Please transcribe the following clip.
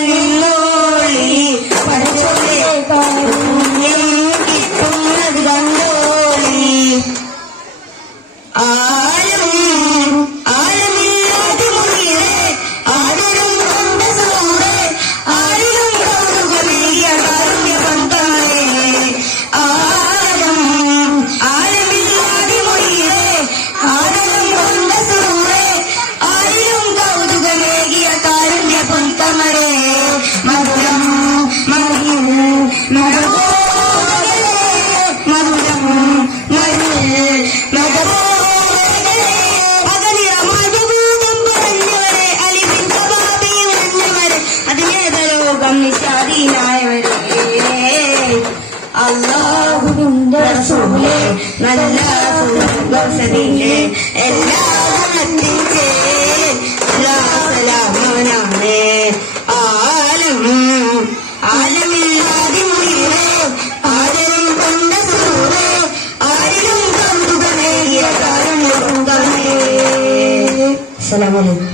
Allah. നിഷാദീനായവരെ അള്ളാഹുവിന്റെ റസൂലെ നല്ല സുഖസതിന്റെ എല്ലാ ഗുണത്തിന്റെ സലാമനാണ് ആലം ആലമില്ലാതെ മുറിവ് ആരും കൊണ്ട സൂറ് ആരിലും കണ്ടുകളേയ കാരണം അസ്സലാമലൈക്കും